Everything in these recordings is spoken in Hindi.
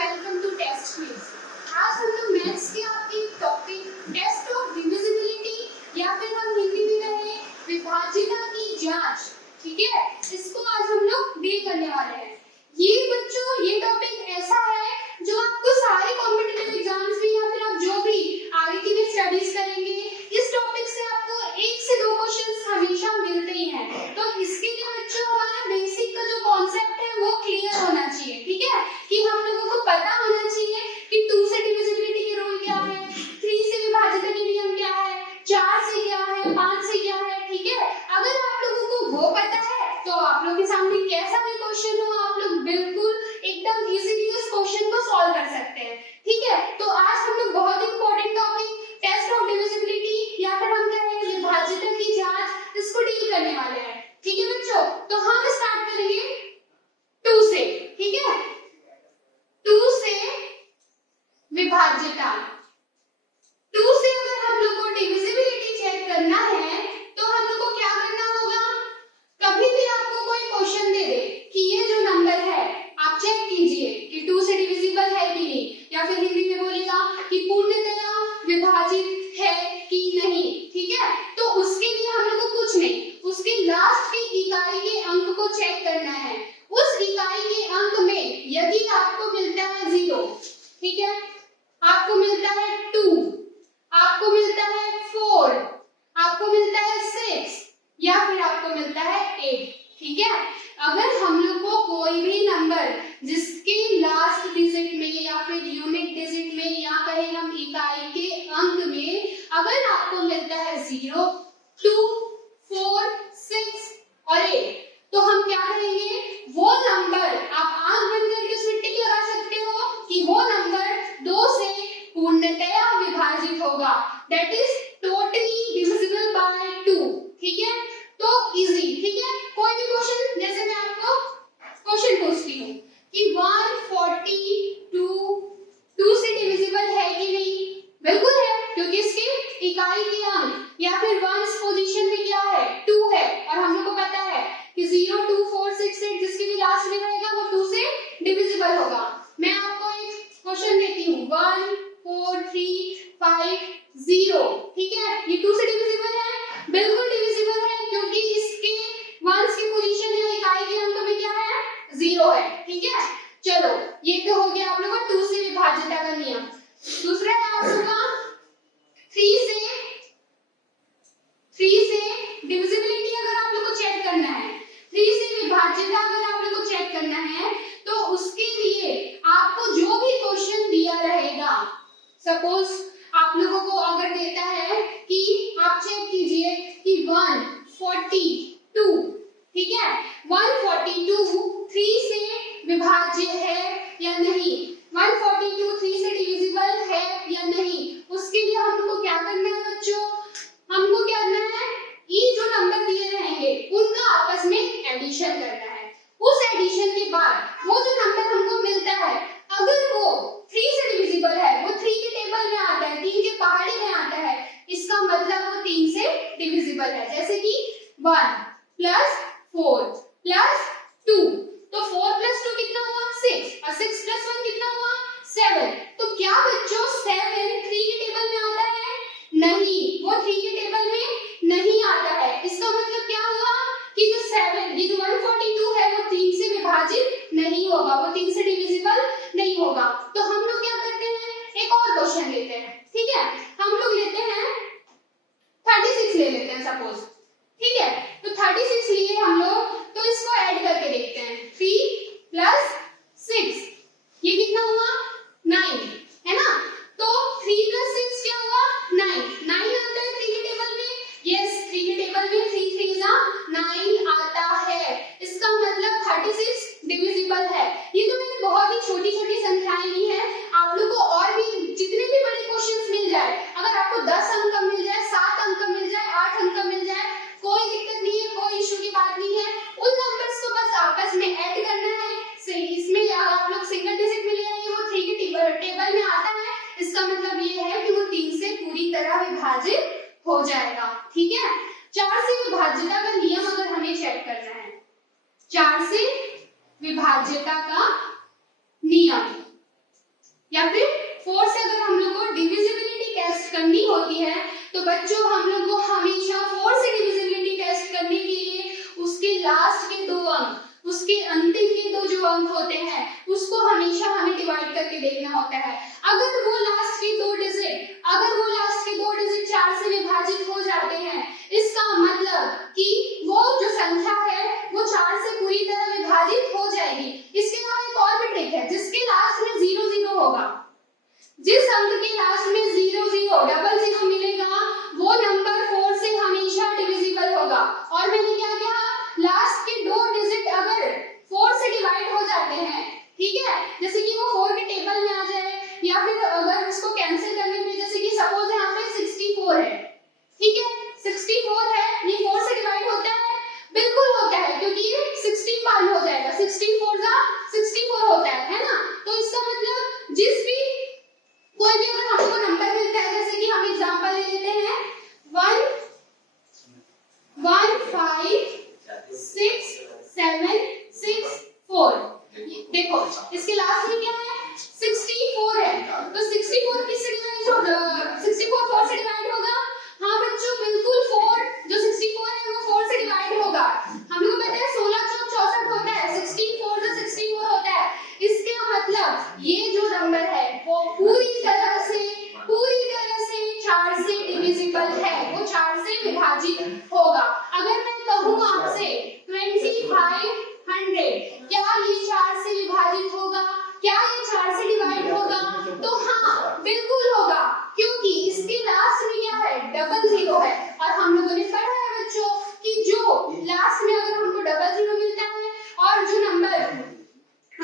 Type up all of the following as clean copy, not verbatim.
Welcome to test quiz. आज हम लोग मैथ्स के आपके टॉपिक टेस्ट ऑफ डिविजिबिलिटी या फिर हम हिंदी में कहें विभाज्यता की जांच, ठीक है, इसको आज हम लोग डील करने वाले हैं। ये बच्चों ये टॉपिक ऐसा है जो आपको सारे कॉम्पिटिटिव एग्जाम्स में या फिर आप जो भी आगे की भी स्टडीज करेंगे इस टॉपिक से आपको एक से दो क्वेश्चंस हमेशा मिलते ही हैं। तो इसके लिए बच्चों हमारा बेसिक का जो कॉन्सेप्ट है वो क्लियर होना चाहिए, ठीक है, कि हम लोगों को पता होना चाहिए कि 2 से डिविजिबिलिटी के रूल क्या है, 3 से विभाज्यता के नियम क्या है, 4 से क्या है, 5 से क्या है, ठीक है। अगर आप लोगों को वो पता है तो आप लोगों के सामने कैसा भी क्वेश्चन हो आप लोग बिल्कुल एकदम इजीली उस क्वेश्चन को सॉल्व कर सकते हैं, ठीक है। तो आज हम लोग बहुत important topic test of divisibility या फिर हम कहें विभाज्यता की जांच इसको डील करने वाले हैं, ठीक है बच्चों। तो हम स्टार्ट करेंगे 2 से, ठीक है, 2 से विभाज्यता। 2 से अगर हम लोग को डिविजिबिलिटी चेक करना है तो हम लोग को क्या करना होगा, कभी भी आपको कोई क्वेश्चन दे दे कि ये जो नंबर है आप चेक कीजिए कि 2 से डिविजिबल है कि नहीं, या फिर हिंदी में बोलेगा कि पूर्णतया विभाजित है कि नहीं, ठीक है। तो उसके लिए हम लोग को कुछ नहीं, उसके लास्ट की इकाई के अंक को चेक करना है। उस इकाई के अंक में यदि आपको मिलता है 0, ठीक है, आपको मिलता है 2, आपको मिलता है 4, आपको मिलता है 6 या फिर आपको मिलता है 8, ठीक है। अगर हम लोग को कोई भी नंबर जिसके लास्ट डिजिट में या फिर यूनिट डिजिट में या कहें हम इकाई के अंक में अगर आपको मिलता है 0, 2, 4, 6 और 8 तो हम क्या करेंगे, वो नंबर आप आंख बंद करके उसमें टिक लगा सकते हो कि वो नंबर 2 से पूर्णतया विभाजित होगा, that is totally divisible by 2, ठीक है। तो इजी, ठीक है। कोई भी क्वेश्चन जैसे मैं आपको क्वेश्चन पूछती हूँ कि 142 2 से डिविजिबल है कि नहीं, बिल्कुल है, क्योंकि इसके इकाई के अंक या फिर वंस पोजीशन में क्या है 2 है, और हम लोग को पता है कि 0, 2, 4, 6, 8 जिसके भी लास्ट में रहेगा वो 2 से डिविजिबल होगा। मैं आपको एक क्वेश्चन देती हूँ 1 4 3 5 0, ठीक है, ये 2 से डिविजिबल है, बिल्कुल डिविजिबल है, क्योंकि इसके वंस की पोजीशन या इकाई के अंक में क्या है 0 है, ठीक है। चलो ये तो हो गया आप लोगों का 2 से विभाज्यता का नियम। दूसरा है आप लोगों का 3 से डिविजिबिलिटी अगर आप लोग को चेक करना है, 3 से विभाज्यता अगर आप लोग को चेक करना है तो उसके लिए आपको जो भी क्वेश्चन दिया रहेगा, सपोज आप लोगों को अगर देता है कि आप चेक कीजिए कि 142, ठीक है, 142 3 से विभाज्य है या नहीं, 142 3 से डिविजिबल है या नहीं, उसके लिए हम लोग को क्या करना है बच्चों, हमको क्या करना है, ये जो नंबर दिए रहेंगे उनका आपस में एडिशन करना है। उस एडिशन के बाद वो जो नंबर हमको मिलता है अगर वो 3 से डिविजिबल है, वो 3 के टेबल में आता है, 3 के पहाड़े में आता है, इसका मतलब वो 3 से डिविजिबल है। जैसे कि 1 प्लस 4 प्लस 2, तो 4 प्लस 2 कितना हुआ 6 और 6 प्लस 1 कितना हुआ देखना होता है। अगर वो लास्ट के दो डिजिट 4 से विभाजित हो जाते हैं, इसका मतलब कि वो जो संख्या है वो 4 से पूरी तरह विभाजित हो जाएगी। इसके अलावा एक और भी ट्रिक है, जिसके लास्ट में 00 होगा, जिस अंक के लास्ट में 00 मिलेगा, वो नंबर 4 से हमेशा डिविजिबल होगा। और मैंने क्या कहा, लास्ट के दो डिजिट अगर 4 से डिवाइड हो जाते हैं, ठीक है, जैसे कि वो 4 के टेबल में आ जाए, या फिर अगर उसको कैंसिल करने में, जैसे कि सपोज यहाँ पे 64 है, ठीक है, 64 है, ये 4 से डिवाइड होता है, बिल्कुल होता है, क्योंकि ये 60 पार हो जाएगा, 64 होता है ना। तो इसका मतलब जिस भी कोई भी अगर हमको नंबर मिलता है, जैसे कि हम एग्जांपल ले लेते हैं 1 1 5 6 7 6 4, देखो इसके लास्ट में क्या है, 64 है, तो 64 किससे डिवाइड होगा, 64 4 से डिवाइड होगा। हाँ बच्चों बिल्कुल, 4 जो 64 है वो 4 से डिवाइड होगा। हम लोग को पता है 16 चौक 64 होता है, 64 जो 64 होता है। इसका मतलब ये जो नंबर है वो पूरी तरह से 4 से डिविजिबल है, वो 4 से विभाजित होगा। अगर मैं कहूँ आपसे 2500, क्या ये 4 से विभाजित होगा, क्या ये 4 से डिवाइड होगा? तो हाँ बिल्कुल होगा, क्योंकि इसके लास्ट में क्या है, 00 है। और हम लोगों ने पढ़ा है बच्चों कि जो लास्ट में अगर हमको 00 मिलता है और जो नंबर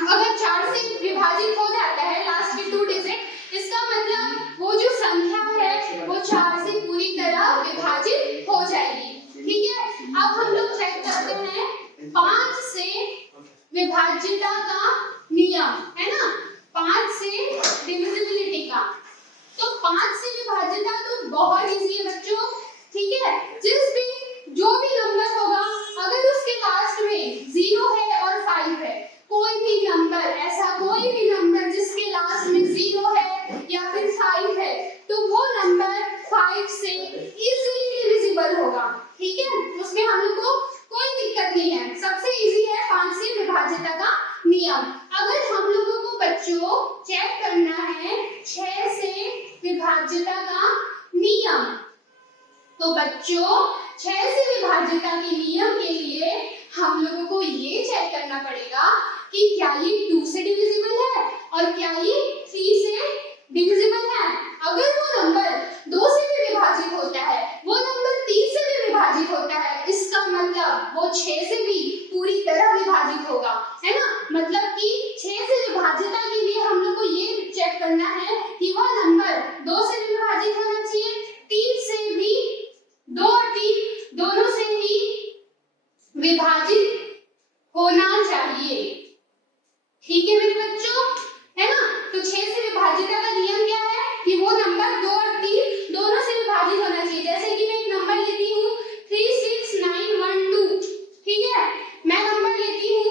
अगर 4 से विभाजित हो जाता है लास्ट के 2 डिजिट, इसका मतलब वो जो संख्या है वो 4 से पूरी तरह विभाजित हो जाएगी। ठीक है, अब हम लोग चेक करते हैं 5 से विभाज्यता का नियम, है ना, 5 से डिविजिबिलिटी का। तो 5 से विभाज्यता तो बहुत इजी है बच्चों, ठीक है, जो भी नंबर होगा अगर उसके लास्ट में 0 है और 5 है, कोई भी नंबर, ऐसा कोई भी नंबर जिसके लास्ट में 0 है या फिर 5 है, तो वो नंबर 5 से इजीली डिविजिबल होगा। ठीक है, उसमें हम लोग को कोई दिक्कत नहीं है, सबसे इजी है 5 से विभाज्यता का नियम। अगर हम लोगों को बच्चों चेक करना है 6 से विभाज्यता का नियम, तो बच्चों 6 से विभाज्यता के नियम के लिए हम लोगों को ये चेक करना पड़ेगा कि क्या ये 2 से डिविजिबल है और क्या ये 3 से डिविजिबल है। अगर वो नंबर 2 से भी विभाजित होता है, वो नंबर 3 से भी विभाजित होता है, इसका मतलब वो 6 से भी पूरी तरह विभाजित होगा, है ना। मतलब कि 6 से विभाज्यता के लिए हम लोग को ये चेक करना है कि वह नंबर 2 से भी विभाजित होना चाहिए, 3 से भी, 2 और 3 दोनों से ही विभाजित होना चाहिए। ठीक है मेरे बच्चों, है ना। तो 6 से विभाज्यता का नियम क्या है कि वो नंबर 2 और 3 दोनों से विभाजित होना चाहिए। जैसे कि मैं एक नंबर लेती हूँ 36912, ठीक है, मैं नंबर लेती हूँ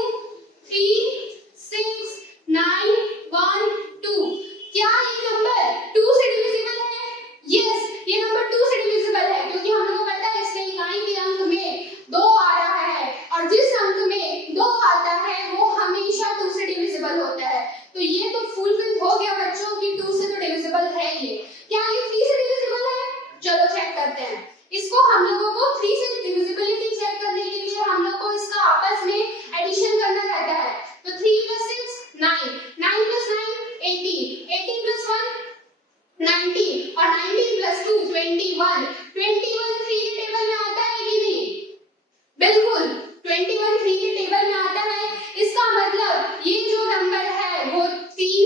36912, क्या ये नंबर 2 से डिविजिबल है? यस, ये नंबर 2 से डिविजिबल है, क्योंकि हम लोगों को पता है इसके इकाई के अंक में 2 आ रहा है और जिस अंक में 2 आता है वो हमेशा 2 से डिविजिबल होता है। तो ये तो फुलफिल हो गया बच्चों कि 2 से तो डिविजिबल है ये। क्या ये 3 से डिविजिबल है? चलो चेक करते हैं। इसको हम लोगों को 3 से डिविजिबिलिटी चेक करने के लिए हम लोग को इसका आपस में एडिशन करना रहता है। तो 3 + 6 9, 9 + 9 18, 18 + 1 19 और 19 + 2 21, 21 3 के टेबल में आता है कि नहीं? बिल्कुल 21 3 के टेबल में आता है। इसका मतलब ये जो नंबर है वो 3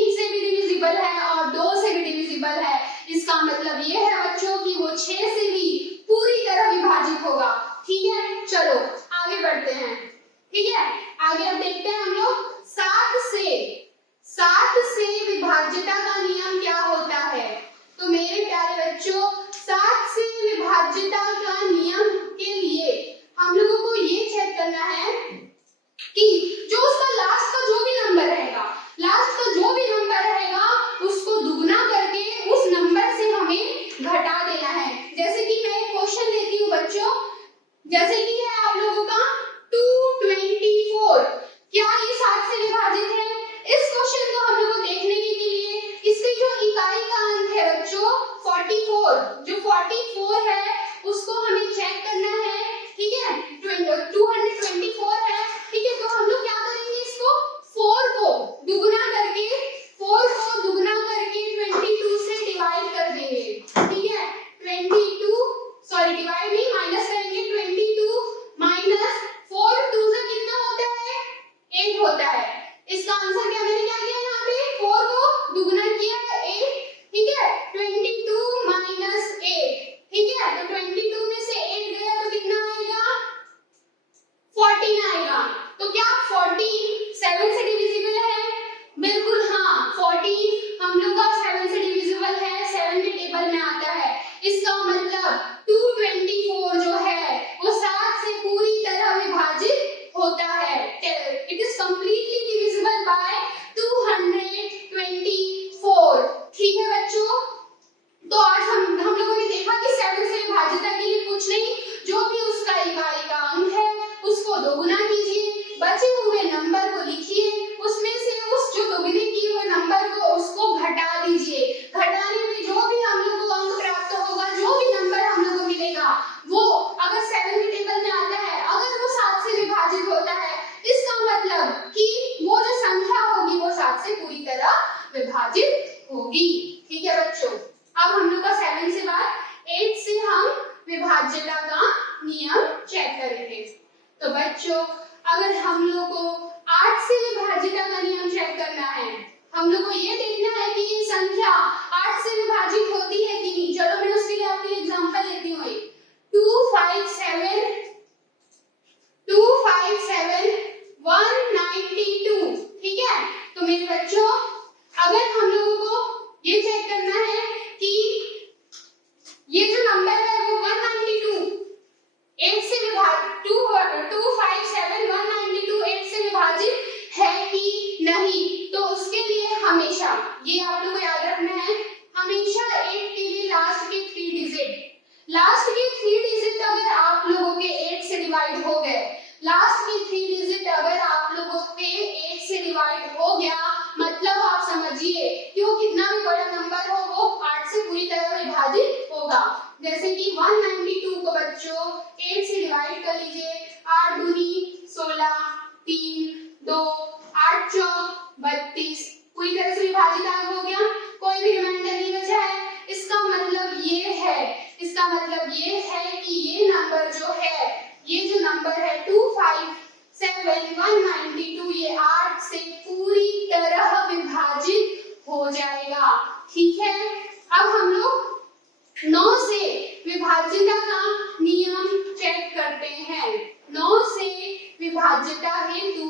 हम लोग को ये देखना है कि ये संख्या 8 से विभाजित होती है कि नहीं। चलो मैं उसके लिए आपके लिए एग्जांपल लेती हूँ। 192, ठीक है। तो मेरे बच्चों, अगर हम लोगों को ये चेक करना है कि ये जो नंबर है वो 192 8 से विभाजित 257 192 8 से विभाजित है कि नहीं, तो उसके लिए हमेशा ये आप लोगों को याद रखना है, हमेशा 8 के लिए लास्ट के 3 डिजिट अगर आप लोगों के 8 से डिवाइड हो गए, लास्ट के 3 डिजिट अगर आप लोगों के 8 से डिवाइड हो गया, मतलब आप समझिए कि वो कितना भी बड़ा नंबर हो वो 8 से पूरी तरह विभाजित होगा। जैसे कि 192 को बच्चों 8 से डिवाइड कर लीजिए, 8 दूनी 16, 3 2 8 चौक 32, पूरी तरह से विभाजित हो गया, कोई भी रिमाइंडर नहीं बचा है। इसका मतलब ये है कि ये नंबर जो है, ये जो नंबर है 257 192 ये 8 से पूरी तरह विभाजित हो जाएगा, ठीक है। अब हम लोग 9 से विभाज्यता का नियम चेक करते हैं। 9 से विभाज्यता हेतु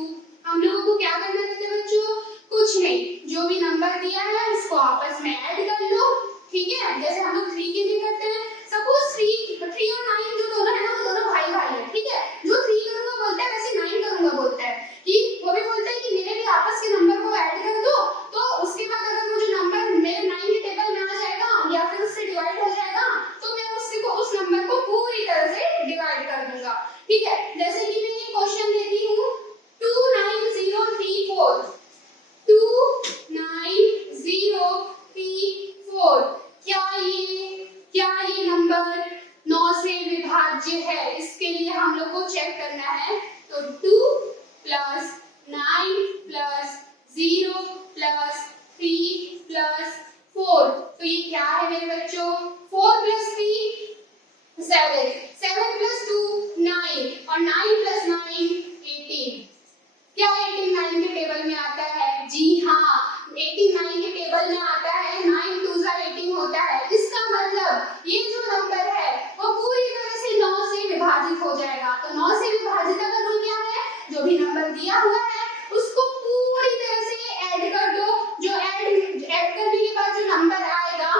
हम लोगों को क्या करना है बच्चों? कुछ नहीं, जो भी नंबर दिया है उसको आपस में ऐड कर लो, ठीक है। जैसे हम लोग 3 के लिए करते हैं, सपोज 3 और 9 जो दोनों है ना वो दोनों भाई हैं, ठीक है। जो 3 करूंगा बोलता है वैसे 9 करूंगा बोलता है, कि वो भी बोलता है कि मेरे भी आपस के नंबर को ऐड कर दो, तो उसके बाद अगर वो जो नंबर मेरे 9 के टेबल में आ जाएगा या फिर उससे डिवाइड हो जाएगा तो मैं उस नंबर को पूरी तरह से डिवाइड कर दूंगा, ठीक है। जैसे कि मैं ये क्वेश्चन देती हूँ 29034 क्या ये नंबर 9 से विभाज्य है? इसके लिए हम लोग को चेक करना है। तो 2 + 9 + 0 + 3 + 4, तो ये क्या है मेरे बच्चों? 4 + 3 7 7 + 2 9 और 9 + 9 18। क्या 18 9 के टेबल में आता है? जी हाँ, 18 9 के टेबल में आता है, 9 2 18 होता है। इसका मतलब ये जो नंबर है वो पूरी तरह से 9 से विभाजित हो जाएगा। तो 9 से विभाजित का रूल क्या है? जो भी नंबर दिया हुआ है उसको पूरी तरह से ऐड कर दो, जो ऐड करने के बाद जो नंबर आएगा,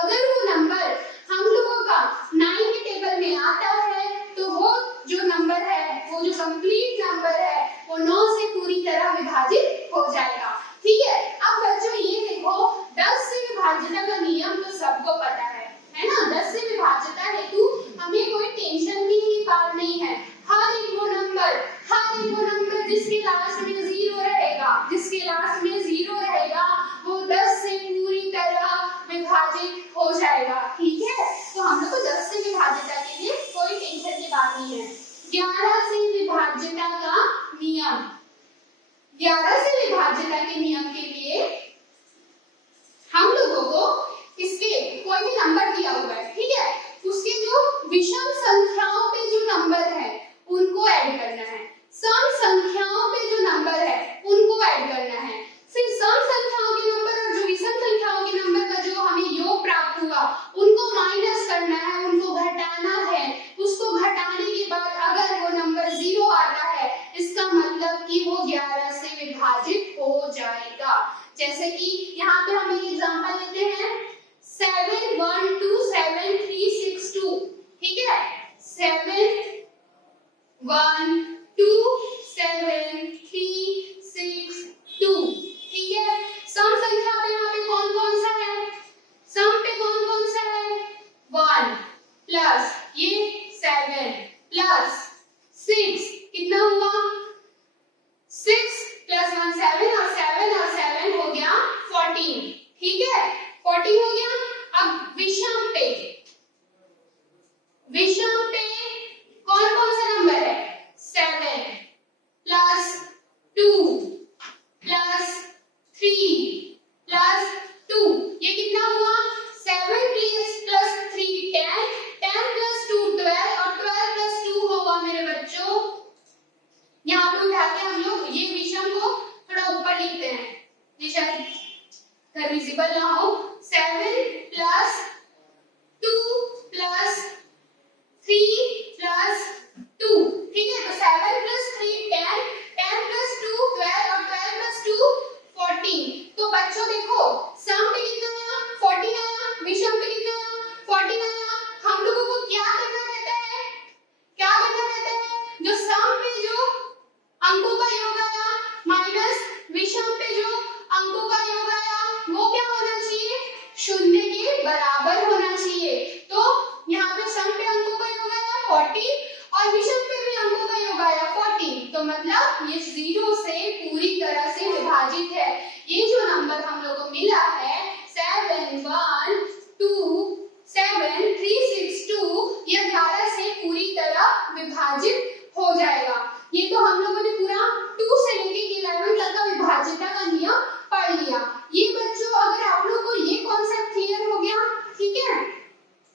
अगर वो नंबर हम लोगों का 9 के टेबल में आता है तो वो जो नंबर है, वो जो कंप्लीट नंबर है वो 9 से पूरी तरह विभाजित हो जाएगा, ठीक है। अब बच्चों ये देखो, 10 से विभाज्यता का नियम तो सबको पता है ना। 10 से विभाज्यता हेतु हमें कोई टेंशन की बात नहीं है। हर एक वो नंबर जिसके लास्ट में 0 रहेगा, वो 10 से पूरी तरह विभाजित हो जाएगा, ठीक है। तो हम लोग को 10 से विभाज्यता के लिए कोई टेंशन की बात नहीं है। 11 से विभाज्यता का नियम, 11 से विभाज्यता के नियम के लिए हम लोगों को इसके कोई भी नंबर दिया हुआ है, ठीक है, उसके जो विषम संख्याओं पे जो नंबर है उनको ऐड करना है, सम संख्याओं पे जो नंबर है उनको ऐड करना है। फिर सम संख्याओं के नंबर और जो विषम संख्याओं के नंबर का जो हमें योग प्राप्त हुआ उनको माइनस करना है, उनको घटाना है। उसको घटाने के बाद अगर वो नंबर 0 आता है, इसका मतलब कि वो 11 से विभाजित हो जाएगा। जैसे कि यहाँ पे हम एक एग्जांपल लेते हैं 7 1 2 7 3 6 2, ठीक है। 7 1 2 7 3 6 2, ठीक है। सम संख्या पे यहाँ पे कौन कौन सा है? सम पे कौन कौन सा है? 1 प्लस ये 7 प्लस 6, कितना हुआ? 6 + 1 7 और 7 हो गया 14, ठीक है। 14 हो गया। अब विषम अगर विजिबल ना हो 7 प्लस 2 प्लस 3 प्लस 2, ठीक है। तो 7 प्लस 3 10, 10 प्लस 2 12 और 12 प्लस 2 14। तो बच्चों देखो सम पे कितना आया 14 आया, विषम पे कितना आया 14 आया। हम लोगों को क्या करना रहता है, क्या करना रहता है, जो सम पे जो अंकों का योग आया माइनस विषम पे जो अंकों का योग आया वो क्या होना चाहिए, शून्य के बराबर होना चाहिए। तो यहाँ पे सम पे अंकों का योग आया 14 और विषम पे भी अंकों का योग आया 14, तो मतलब ये 0 से पूरी तरह से विभाजित है। ये जो नंबर हम लोग को मिला है 7,1,2,7,362 ये 11 से पूरी तरह विभाजित हो जाएगा। ये तो हम लोगों ने पूरा 2 से लेके 11 तक का विभाज्यता का नियम पढ़ लिया। ये बच्चों अगर आप लोग को ये कॉन्सेप्ट क्लियर हो गया, ठीक है,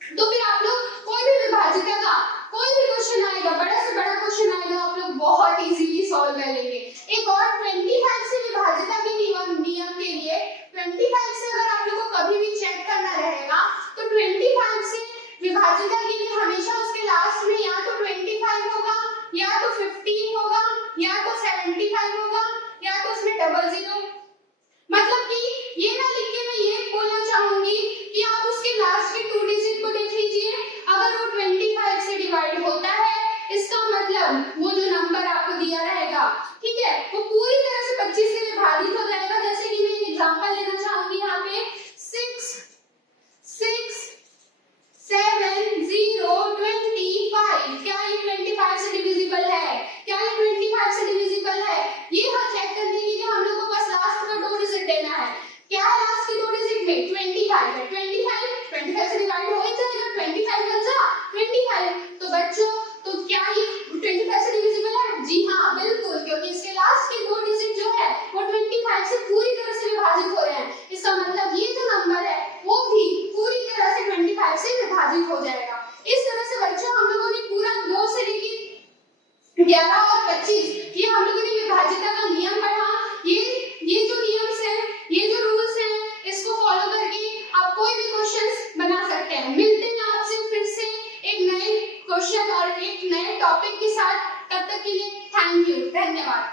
तो फिर आप लोग कोई भी विभाज्यता का कोई भी क्वेश्चन आएगा, बड़ा से बड़ा क्वेश्चन आएगा, आप लोग बहुत इजीली सॉल्व कर लेंगे। एक और 25 से विभाज्यता के नियम के लिए 25 से अगर आप लोग को कभी भी चेक करना रहेगा तो 25 से विभाज्यता के लिए हमेशा उसके लास्ट में या तो 25 होगा या तो 15 होगा या तो 75 होगा या तो उसमें डबल जीरो। मतलब कि ये ना लिख के मैं ये बोलना चाहूंगी कि आप उसके लास्ट के 2 डिजिट को देख लीजिए, अगर वो 25 से डिवाइड होता है इसका मतलब वो जो नंबर आपको दिया रहेगा, ठीक है, वो पूरी तरह से 25 से विभाजित हो जाएगा। जैसे कि मैं एक एग्जांपल लेना चाहूंगी यहाँ पे 6 6 7 0 25, क्या ये 25 से डिविजिबल है, क्या ये 25 से डिविजिबल है, ये हम चेक करने के लिए हम लोग को बस लास्ट का 2 डिजिट देना है। क्या है लास्ट के 2 डिजिट में 25 है, 25 से डिवाइड हो जाएगा, 25 बन जा 25। तो बच्चों तो क्या ये 25 से डिविजिबल है, जी हाँ बिल्कुल, क्योंकि इसके लास्ट के 2 डिजिट जो है वो 25 से पूरी तरह से विभाजित हो रहे हैं। इसका मतलब ये जो नंबर है वो भी पूरी तरह से 25 से विभाजित हो जाएगा। इस तरह से बच्चों हम लोगों ने पूरा 2 से लेकर 11 और 25 ये हम लोगों ने विभाज्यता का नियम पढ़ा। ये जो नियम्स है, ये जो रूल्स हैं, इसको फॉलो करके आप कोई भी क्वेश्चंस बना सकते हैं। मिलते हैं आपसे फिर से एक नए क्वेश्चन और एक नए टॉपिक के साथ, तब तक के लिए थैंक यू, धन्यवाद।